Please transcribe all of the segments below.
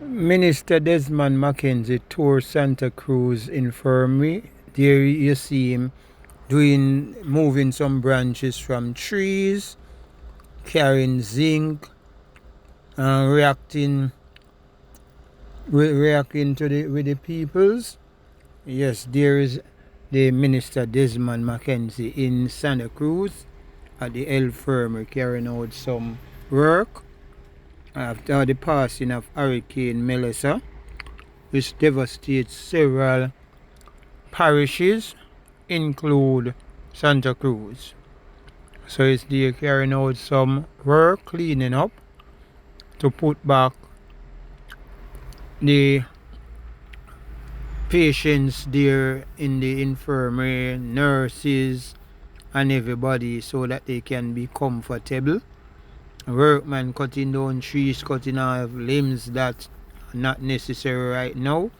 Minister Desmond McKenzie toured Santa Cruz Infirmary. There you see him moving some branches from trees, carrying zinc, and reacting to with the peoples. Yes, there is the Minister Desmond McKenzie in Santa Cruz at the Infirmary carrying out some work after the passing of Hurricane Melissa, which devastates several parishes, include Santa Cruz. So it's there carrying out some work, cleaning up to put back the patients there in the infirmary, nurses and everybody, so that they can be comfortable. Workmen cutting down trees, cutting off limbs that are not necessary right now,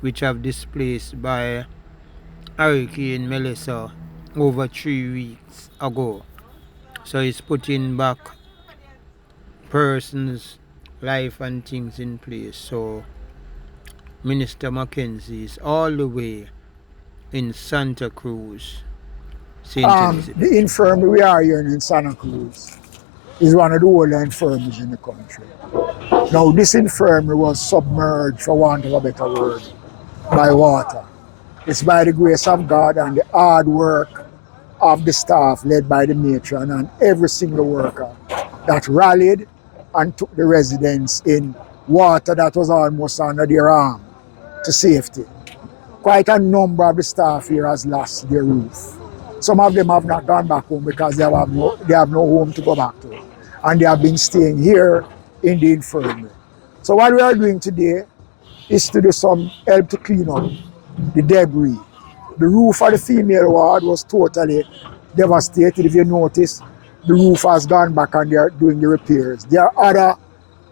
which have displaced by Hurricane Melissa over 3 weeks ago. So it's putting back persons' life and things in place. So Minister McKenzie is all the way in Santa Cruz, St. Elizabeth. The infirmary we are here in Santa Cruz is one of the oldest infirmaries in the country. Now, this infirmary was submerged, for want of a better word, by water. It's by the grace of God and the hard work of the staff led by the matron and every single worker that rallied and took the residents in water that was almost under their arm to safety. Quite a number of the staff here has lost their roof. Some of them have not gone back home because they have no home to go back to. And they have been staying here in the infirmary. So what we are doing today is to do some help to clean up the debris. The roof of the female ward was totally devastated. If you notice, the roof has gone back and they are doing the repairs. There are other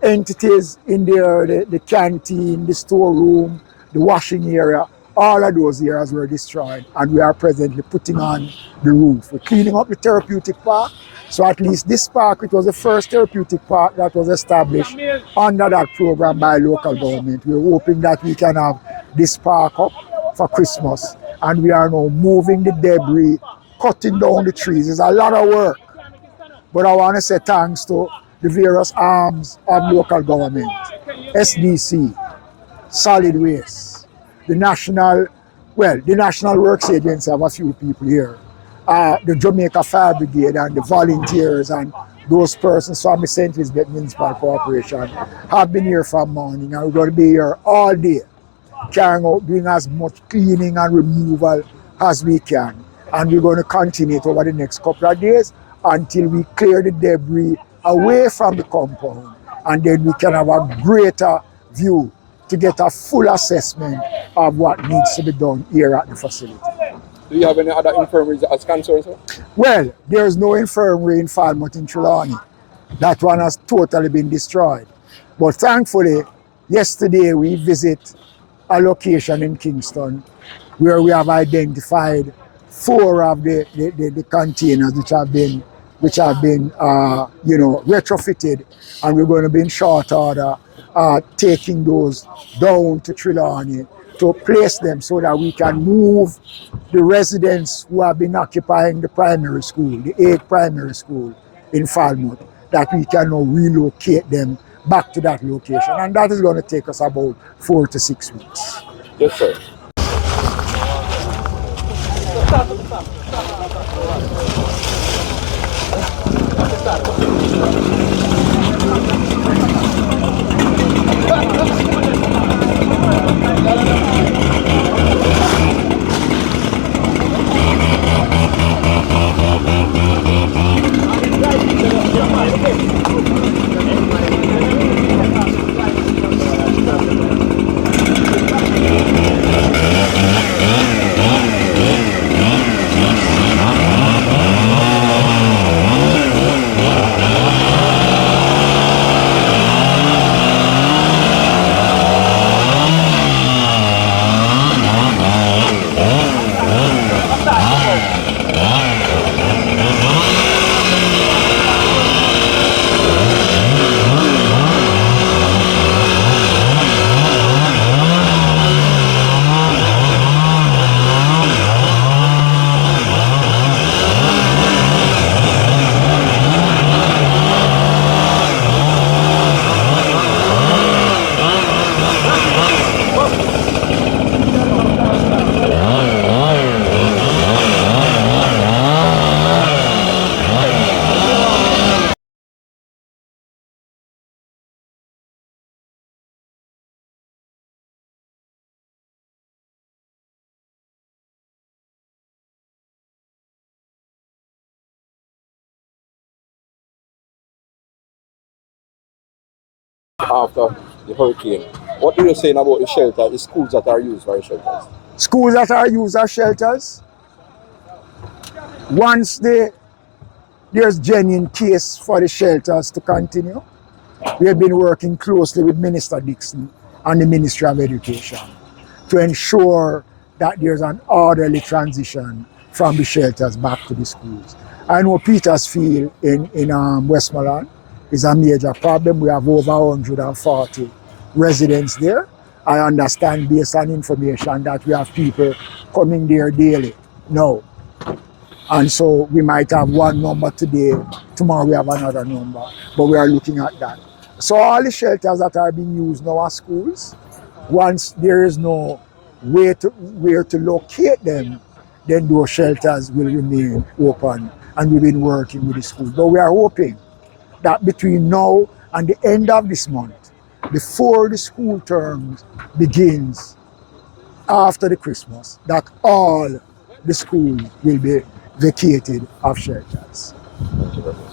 entities in there, the canteen, the storeroom, the washing area. All of those areas were destroyed, and we are presently putting on the roof. We're cleaning up the therapeutic park. So at least this park, it was the first therapeutic park that was established under that program by local government. We're hoping that we can have this park up for Christmas. And we are now moving the debris, cutting down the trees. It's a lot of work. But I want to say thanks to the various arms of local government, SDC, Solid Waste, the National Works Agency have a few people here, the Jamaica Fire Brigade and the volunteers and those persons from the St. Elizabeth Municipal Corporation have been here from morning, and we're going to be here all day, carrying out, doing as much cleaning and removal as we can. And we're going to continue it over the next couple of days until we clear the debris away from the compound, and then we can have a greater view to get a full assessment of what needs to be done here at the facility. Do you have any other infirmaries as concerned, sir? Well, there's no infirmary in Falmouth in Trelawney. That one has totally been destroyed. But thankfully, yesterday we visit a location in Kingston where we have identified 4 of the containers which have been retrofitted, and we're going to be in short order taking those down to Trelawney to place them so that we can move the residents who have been occupying the primary school, the 8th primary school in Falmouth, that we can now relocate them back to that location. And that is going to take us about 4 to 6 weeks. Yes, sir. after the hurricane. What are you saying about the shelter, the schools that are used for the shelters? Schools that are used as shelters, once there's genuine case for the shelters to continue, we have been working closely with Minister Dixon and the Ministry of Education to ensure that there's an orderly transition from the shelters back to the schools. I know Petersfield in Westmoreland is a major problem. We have over 140 residents there. I understand based on information that we have people coming there daily now. And so we might have one number today, tomorrow we have another number, but we are looking at that. So all the shelters that are being used now as schools, once there is no way to where to locate them, then those shelters will remain open, and we've been working with the schools. But we are hoping that between now and the end of this month, before the school terms begins after the Christmas, that all the schools will be vacated of shelters. Thank you very much.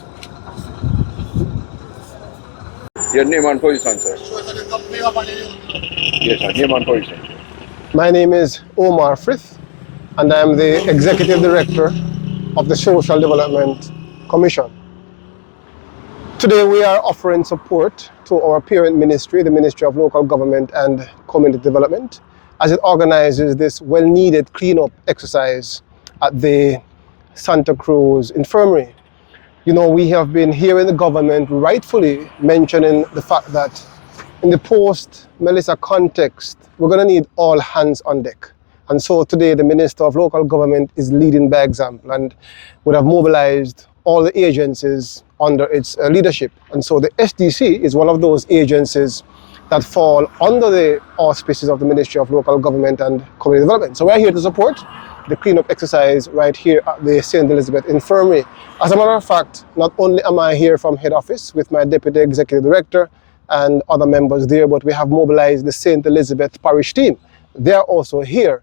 Your name and position, sir? Yes, sir. Name and position. My name is Omar Frith, and I am the Executive Director of the Social Development Commission. Today we are offering support to our parent ministry, the Ministry of Local Government and Community Development, as it organizes this well-needed cleanup exercise at the Santa Cruz Infirmary. You know, we have been hearing the government rightfully mentioning the fact that in the post-Melissa context, we're going to need all hands on deck. And so today the Minister of Local Government is leading by example and would have mobilized all the agencies under its leadership. And so the SDC is one of those agencies that fall under the auspices of the Ministry of Local Government and Community Development. So we're here to support the cleanup exercise right here at the St. Elizabeth Infirmary. As a matter of fact, not only am I here from head office with my Deputy Executive Director and other members there, but we have mobilized the St. Elizabeth Parish team. They're also here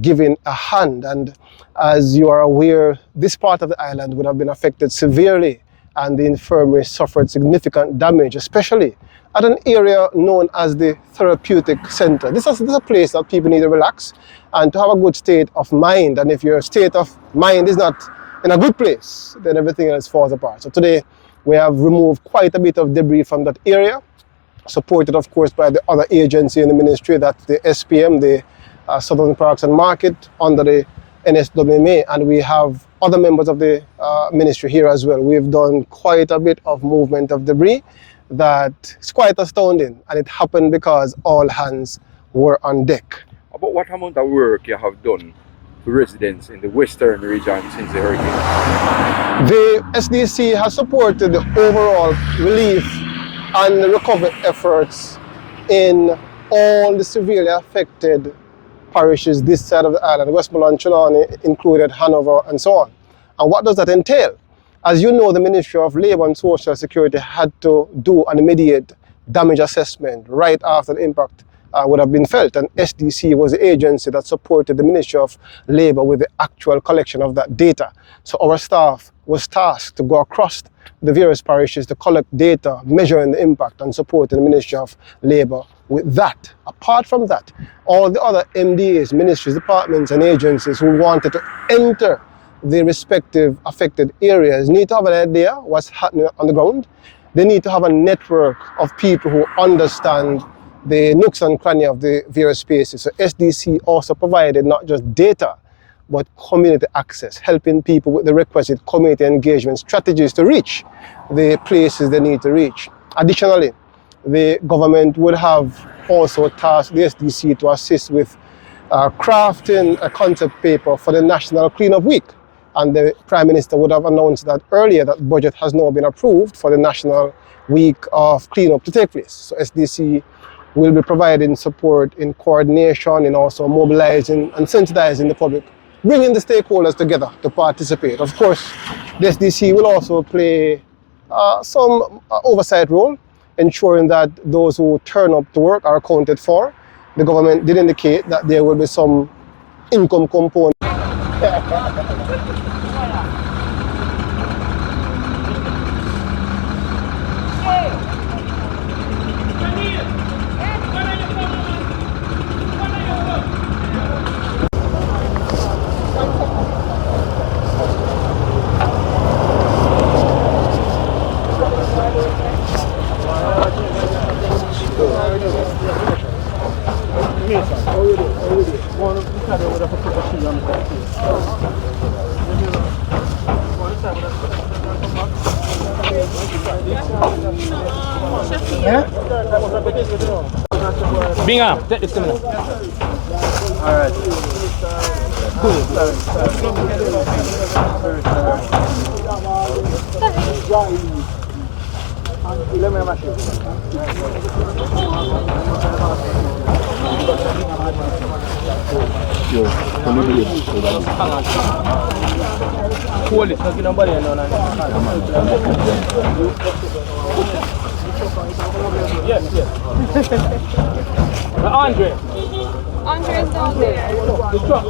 giving a hand. And as you are aware, this part of the island would have been affected severely, and the infirmary suffered significant damage, especially at an area known as the therapeutic center. This is a place that people need to relax and to have a good state of mind. And if your state of mind is not in a good place, then everything else falls apart. So today we have removed quite a bit of debris from that area, supported of course by the other agency in the ministry, that's the SPM, the Southern Parks and Market, under the NSWMA, and we have other members of the ministry here as well. We've done quite a bit of movement of debris that is quite astounding, and it happened because all hands were on deck. About what amount of work you have done to residents in the western region since the hurricane? The SDC has supported the overall relief and recovery efforts in all the severely affected parishes this side of the island, Westmoreland, Trelawney included, Hanover, and so on. And what does that entail? As you know, the Ministry of Labour and Social Security had to do an immediate damage assessment right after the impact would have been felt, and SDC was the agency that supported the Ministry of Labour with the actual collection of that data. So our staff was tasked to go across the various parishes to collect data, measuring the impact, and supporting the Ministry of Labour with that. Apart from that, all the other MDAs, ministries, departments, and agencies who wanted to enter the respective affected areas need to have an idea what's happening on the ground. They need to have a network of people who understand the nooks and crannies of the various spaces. So SDC also provided not just data, but community access, helping people with the requisite community engagement strategies to reach the places they need to reach. Additionally, the government would have also tasked the SDC to assist with crafting a concept paper for the National Cleanup Week. And the Prime Minister would have announced that earlier, that budget has now been approved for the National Week of Cleanup to take place. So SDC will be providing support in coordination, in also mobilizing and sensitizing the public, bringing the stakeholders together to participate. Of course, the SDC will also play some oversight role, ensuring that those who turn up to work are accounted for. The government did indicate that there will be some income component. Bingham, take this to me. Alright. Hold it, don't get nobody in on Yes, yes. Andre. Andre's down there. The truck.